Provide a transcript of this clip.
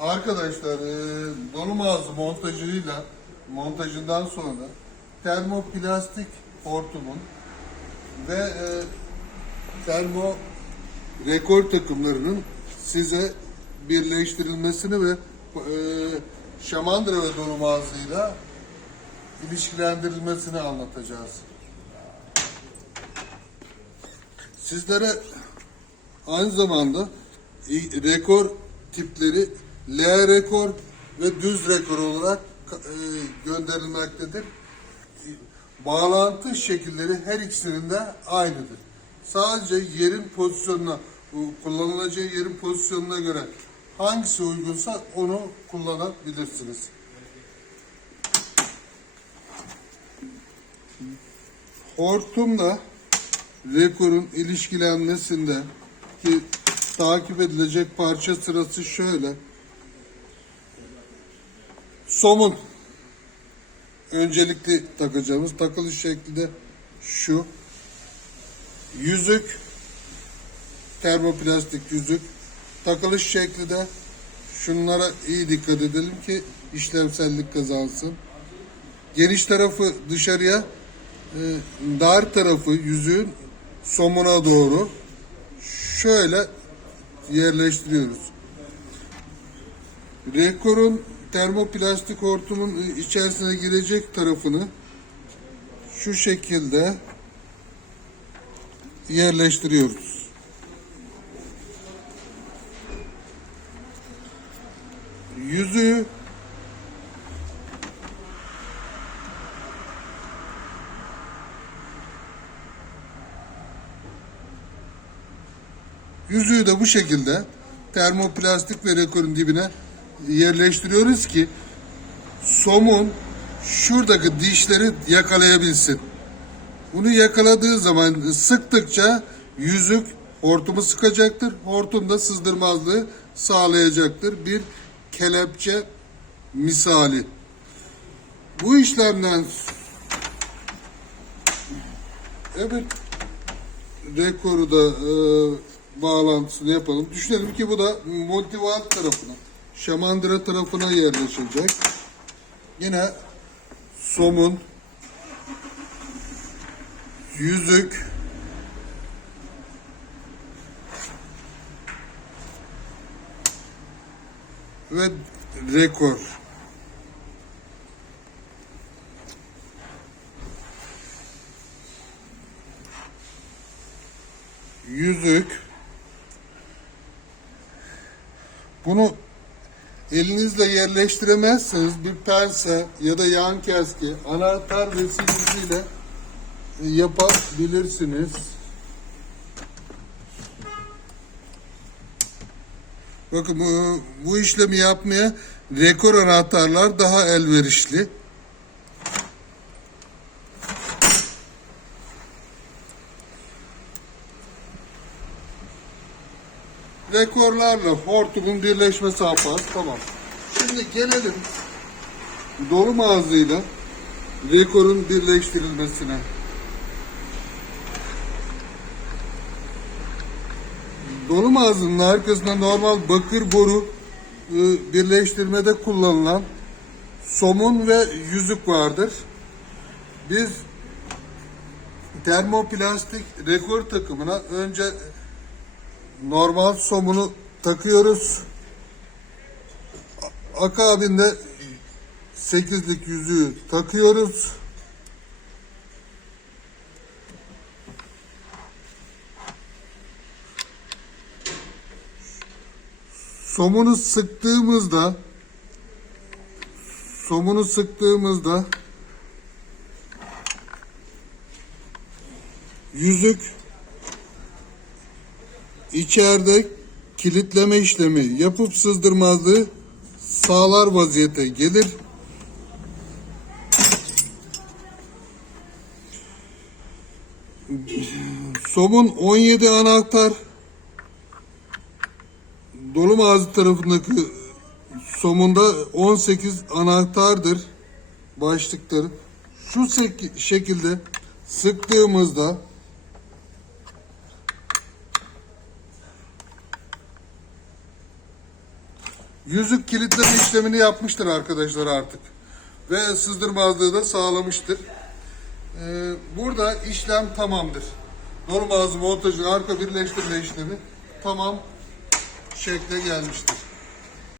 Arkadaşlar e, dolu ağzı montajıyla montajından sonra termoplastik hortumun ve e, termo rekor takımlarının size birleştirilmesini ve e, şamandıra ve dolu ağzıyla ilişkilendirilmesini anlatacağız. Sizlere aynı zamanda rekor tipleri L rekor ve düz rekor olarak e, gönderilmektedir. Bağlantı şekilleri her ikisinin de aynıdır. Sadece yerin pozisyonuna, kullanılacağı yerin pozisyonuna göre hangisi uygunsa onu kullanabilirsiniz. Hortumla rekorun ilişkilenmesinde ki takip edilecek parça sırası şöyle. Somun öncelikli takacağımız takılış şekli de şu. Yüzük termoplastik yüzük takılış şekli de şunlara iyi dikkat edelim ki işlevsellik kazansın. Geniş tarafı dışarıya e, dar tarafı yüzüğün somuna doğru şöyle yerleştiriyoruz. Rekorun termoplastik hortumun içerisine girecek tarafını şu şekilde yerleştiriyoruz. Yüzüğü Yüzüğü de bu şekilde termoplastik ve rekorun dibine yerleştiriyoruz ki somun şuradaki dişleri yakalayabilsin. Bunu yakaladığı zaman sıktıkça yüzük hortumu sıkacaktır. Hortum da sızdırmazlığı sağlayacaktır. Bir kelepçe misali. Bu işlemden evet rekoru da e, bağlantısını yapalım. Düşünelim ki bu da multival tarafına, şamandıra tarafına yerleşecek. Yine somun, yüzük, ve rekor. yüzük. Bunu elinizle yerleştiremezseniz bir pense ya da yan keski anahtar vesilesiyle yapabilirsiniz. Bakın bu, bu işlemi yapmaya rekor anahtarlar daha elverişli. Rekorlarla hortumun birleşme safhası tamam. Şimdi gelelim dolu mağazıyla rekorun birleştirilmesine. Dolu mağazının arkasında normal bakır boru e, birleştirmede kullanılan somun ve yüzük vardır. Biz termoplastik rekor takımına önce normal somunu takıyoruz. Akabinde 8'lik yüzüğü takıyoruz. Somunu sıktığımızda somunu sıktığımızda yüzük içeride kilitleme işlemi yapıp sızdırmazlığı sağlar vaziyete gelir. Somun 17 anahtar dolu ağzı tarafındaki somunda 18 anahtardır başlıkları. Şu şekilde sıktığımızda Yüzük kilitleme işlemini yapmıştır arkadaşlar artık. Ve sızdırmazlığı da sağlamıştır. Ee, burada işlem tamamdır. Doğru ağzı montajın arka birleştirme işlemi tamam şekle gelmiştir.